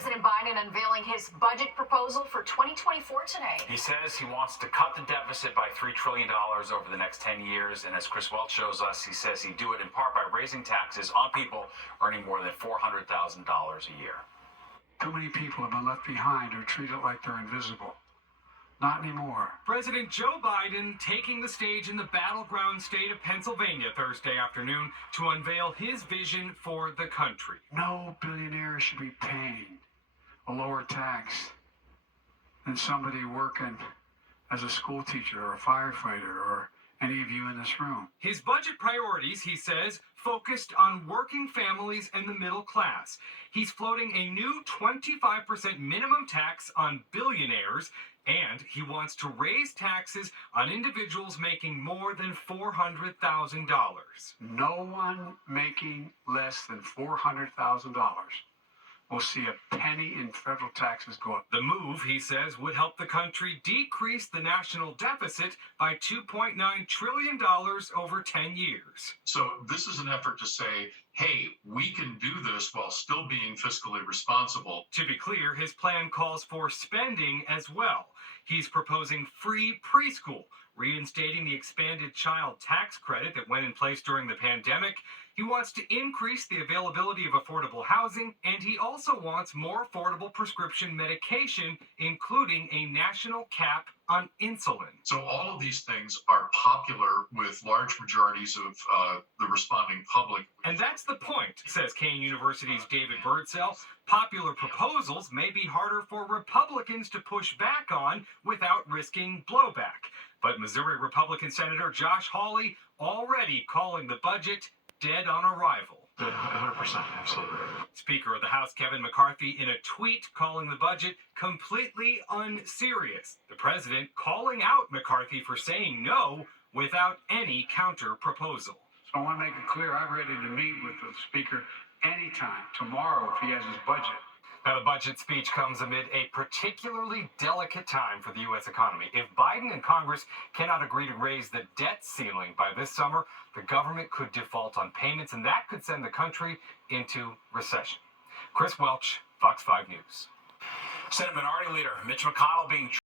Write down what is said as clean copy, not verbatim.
President Biden unveiling his budget proposal for 2024 today. He says he wants to cut the deficit by $3 trillion over the next 10 years. And as Chris Welch shows us, he says he'd do it in part by raising taxes on people earning more than $400,000 a year. Too many people have been left behind or treated like they're invisible. Not anymore. President Joe Biden taking the stage in the battleground state of Pennsylvania Thursday afternoon to unveil his vision for the country. No billionaire should be paying a lower tax than somebody working as a school teacher or a firefighter or any of you in this room. His budget priorities, he says, focused on working families and the middle class. He's floating a new 25% minimum tax on billionaires, and he wants to raise taxes on individuals making more than $400,000. No one making less than $400,000 will see a penny in federal taxes go up. The move, he says, would help the country decrease the national deficit by $2.9 trillion over 10 years. So this is an effort to say, hey, we can do this while still being fiscally responsible. To be clear, his plan calls for spending as well. He's proposing free preschool, reinstating the expanded child tax credit that went in place during the pandemic. He wants to increase the availability of affordable housing, and he also wants more affordable prescription medication, including a national cap on insulin. So all of these things are popular with large majorities of the responding public. And that's the point, says Kean University's David Birdsell. Popular proposals may be harder for Republicans to push back on without risking blowback. But Missouri Republican Senator Josh Hawley already calling the budget dead on arrival. 100%, absolutely. Speaker of the House Kevin McCarthy in a tweet calling the budget completely unserious. The president calling out McCarthy for saying no without any counter proposal. So I want to make it clear, I'm ready to meet with the speaker anytime, tomorrow, if he has his budget. Now, the budget speech comes amid a particularly delicate time for the U.S. economy. If Biden and Congress cannot agree to raise the debt ceiling by this summer, the government could default on payments, and that could send the country into recession. Chris Welch, Fox 5 News. Senate Minority Leader Mitch McConnell being